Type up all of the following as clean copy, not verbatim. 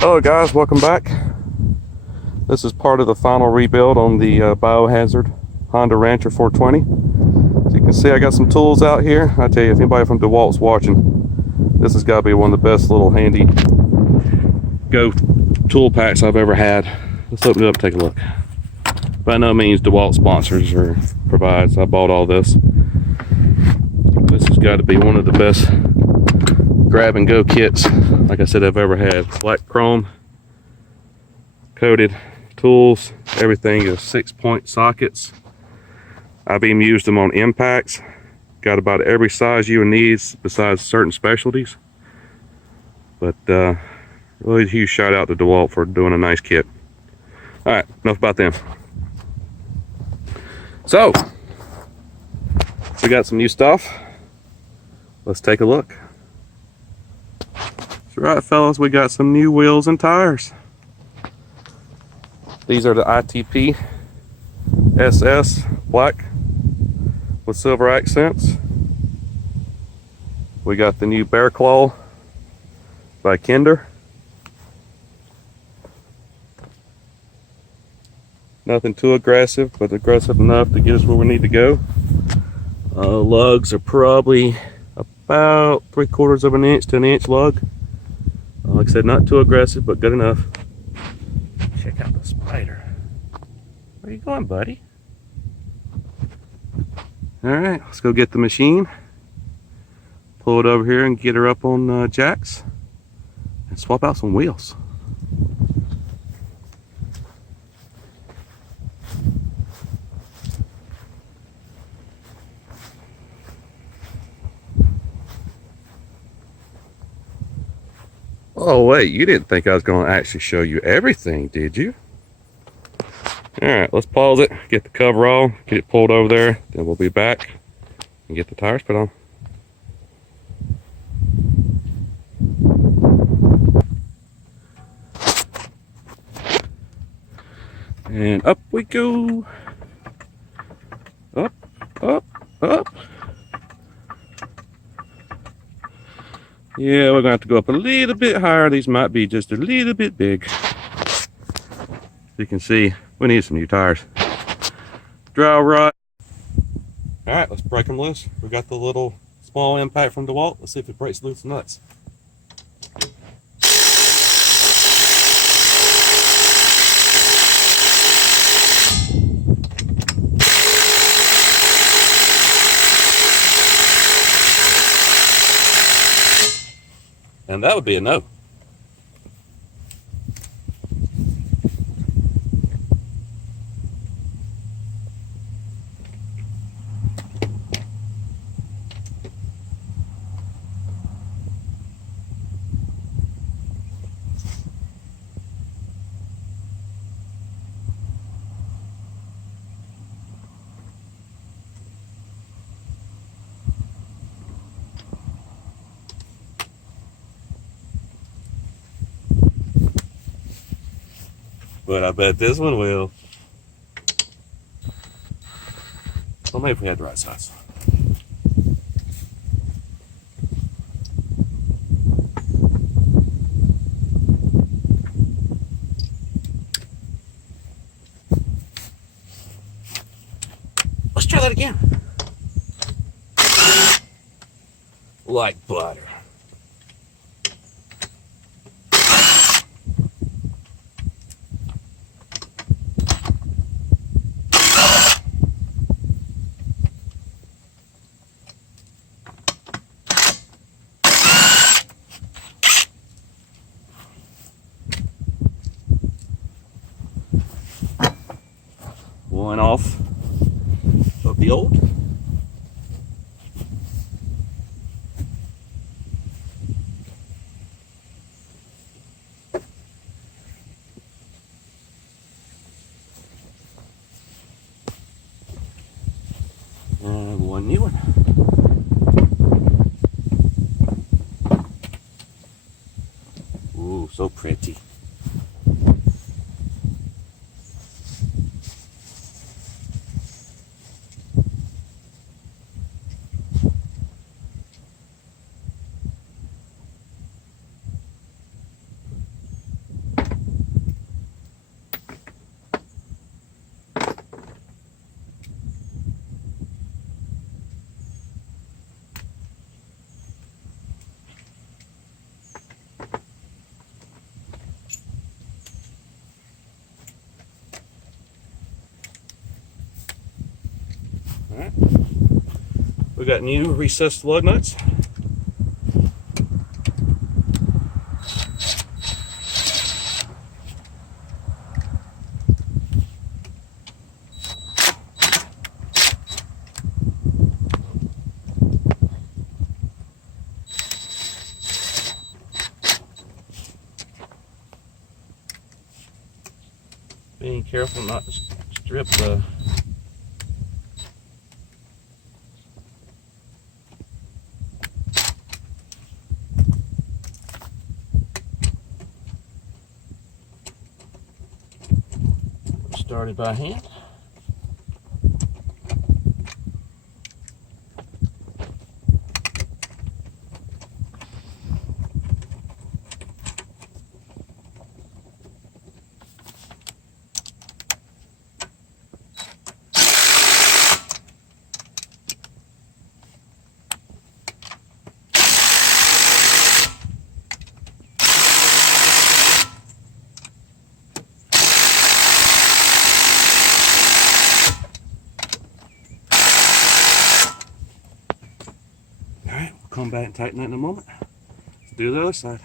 Hello guys, welcome back. This is part of the final rebuild on the Biohazard Honda Rancher 420. As you can see, I got some tools out here. I tell you, if anybody from DeWalt's watching, this has got to be one of the best little handy go tool packs I've ever had. Let's open it up and take a look. By no means DeWalt sponsors or provides. I bought all this. This has got to be one of the best grab and go kits, like I said, I've ever had. Black chrome coated tools, everything is 6-point sockets. I've even used them on impacts. Got about every size you would need besides certain specialties. But really a huge shout out to DeWalt for doing a nice kit. All right, enough about them. So we got some new stuff. Let's take a look. That's right, fellas, we got some new wheels and tires. These are the ITP SS black with silver accents. We got the new Bear Claw by Kenda. Nothing too aggressive, but aggressive enough to get us where we need to go. Lugs are probably about 3/4 of an inch to an inch lug. Like I said, not too aggressive, but good enough. Check out the spider. Where you going, buddy? All right, let's go get the machine. Pull it over here and get her up on jacks and swap out some wheels. Oh wait, you didn't think I was going to actually show you everything, did you? Alright, let's pause it, get the cover on, get it pulled over there, then we'll be back and get the tires put on. And up we go. Up, up, up. Yeah, we're going to have to go up a little bit higher. These might be just a little bit big. You can see we need some new tires. Dry rot. All right, let's break them loose. We got the little small impact from DeWalt. Let's see if it breaks loose the nuts. And that would be a no. But I bet this one will. Well, maybe if we had the right size. Let's try that again. Like butter. One off of the old. And one new one. Ooh, so pretty. Alright. We got new recessed lug nuts. Being careful not to strip the started by hand. Alright, we'll come back and tighten that in a moment. Let's do the other side.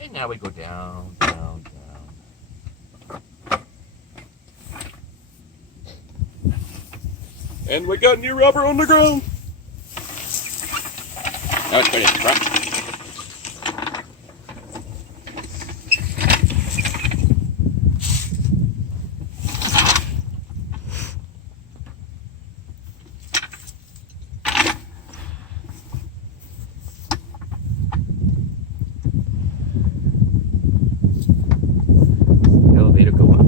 And now we go down, down, down. And we got new rubber on the ground. Now it's put in front. Elevator go up.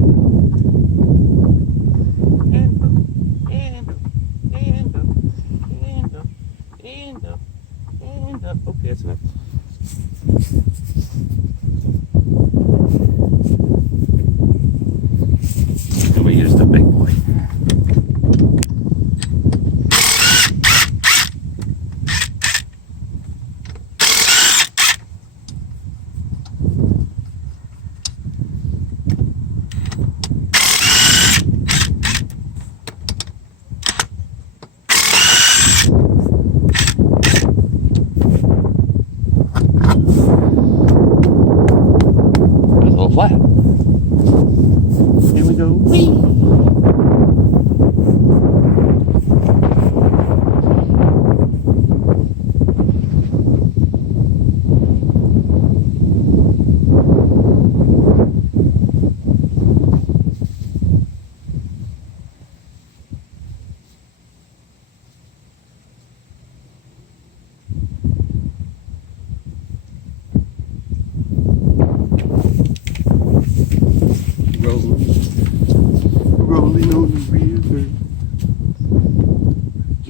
And up, and up, and up, and up, and up, and up. Okay, that's enough. And we use the big boy.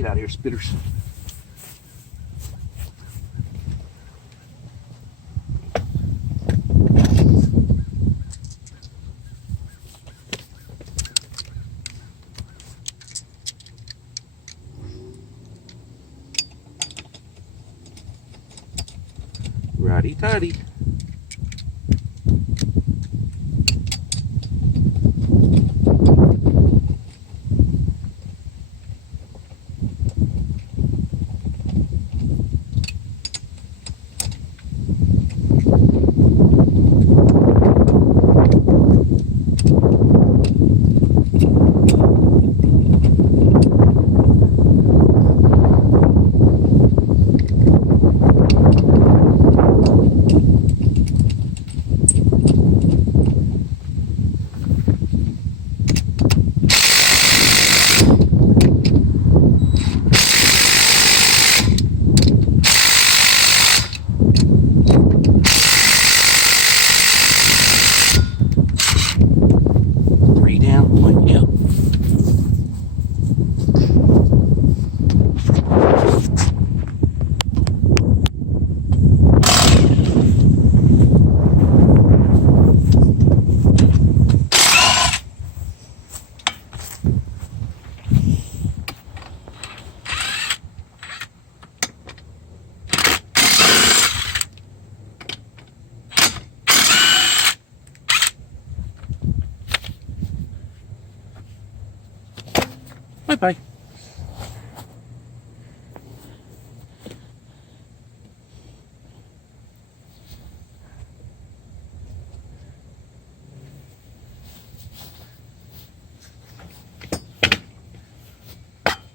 Get out of here, spitters. Righty tighty. Bye-bye.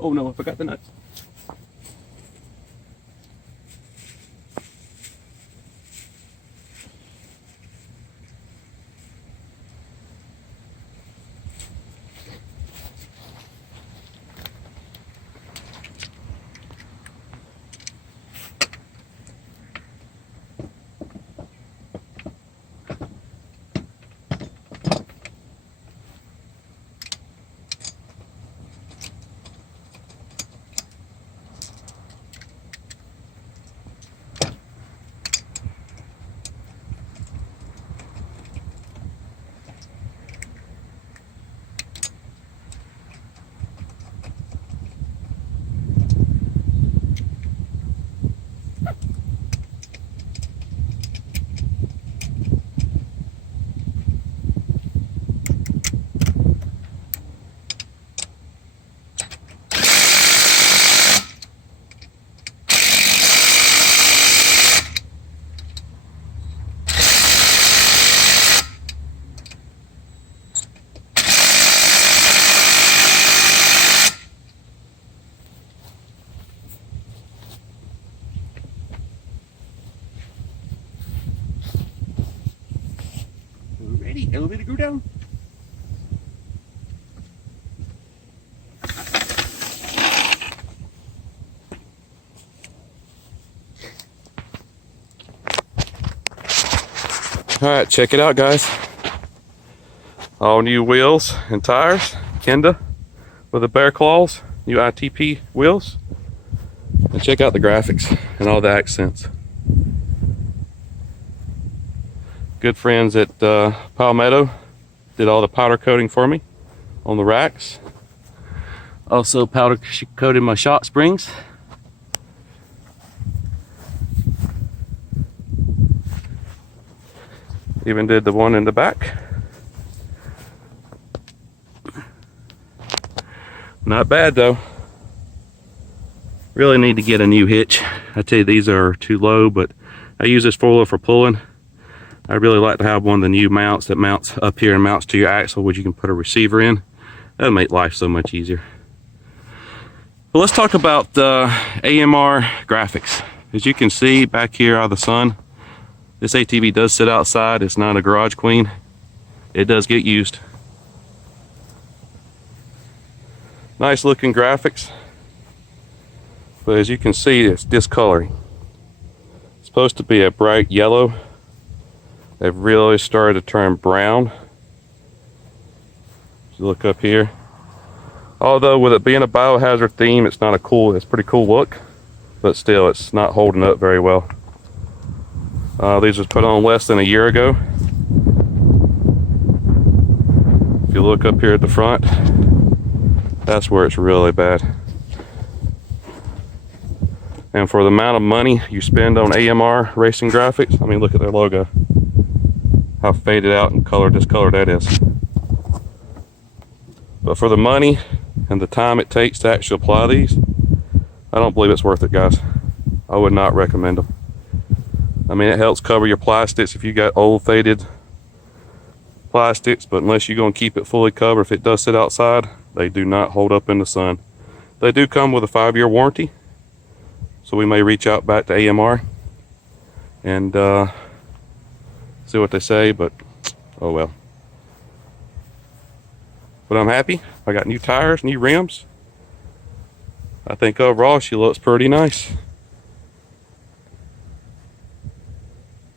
Oh no, I forgot the nuts. Ready? Elevator go down. Alright, check it out, guys. All new wheels and tires. Kenda with the Bear Claws, new ITP wheels. And check out the graphics and all the accents. Good friends at Palmetto did all the powder coating for me on the racks. Also powder coated my shot springs. Even did the one in the back. Not bad though. Really need to get a new hitch. I tell you, these are too low, but I use this four-wheel for pulling. I really like to have one of the new mounts that mounts up here and mounts to your axle, which you can put a receiver in. That'll make life so much easier. But let's talk about the AMR graphics. As you can see back here out of the sun, this ATV does sit outside. It's not a garage queen. It does get used. Nice looking graphics. But as you can see, it's discoloring. It's supposed to be a bright yellow. They've really started to turn brown. If you look up here, Although with it being a Biohazard theme, it's pretty cool look, but still it's not holding up very well. These was put on less than a year ago. If you look up here at the front, that's where it's really bad. And for the amount of money you spend on AMR racing graphics, I mean, look at their logo. How faded out and discolored that is. But for the money and the time it takes to actually apply these, I don't believe it's worth it, guys. I would not recommend them. I mean, it helps cover your plastics if you got old faded plastics, but unless you're going to keep it fully covered, if it does sit outside, they do not hold up in the sun. They do come with a 5-year warranty, so we may reach out back to AMR and see what they say, but oh well. But I'm happy. I got new tires, new rims. I think overall she looks pretty nice.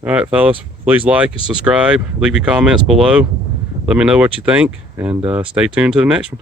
Alright fellas, please like and subscribe, leave your comments below, let me know what you think, and stay tuned to the next one.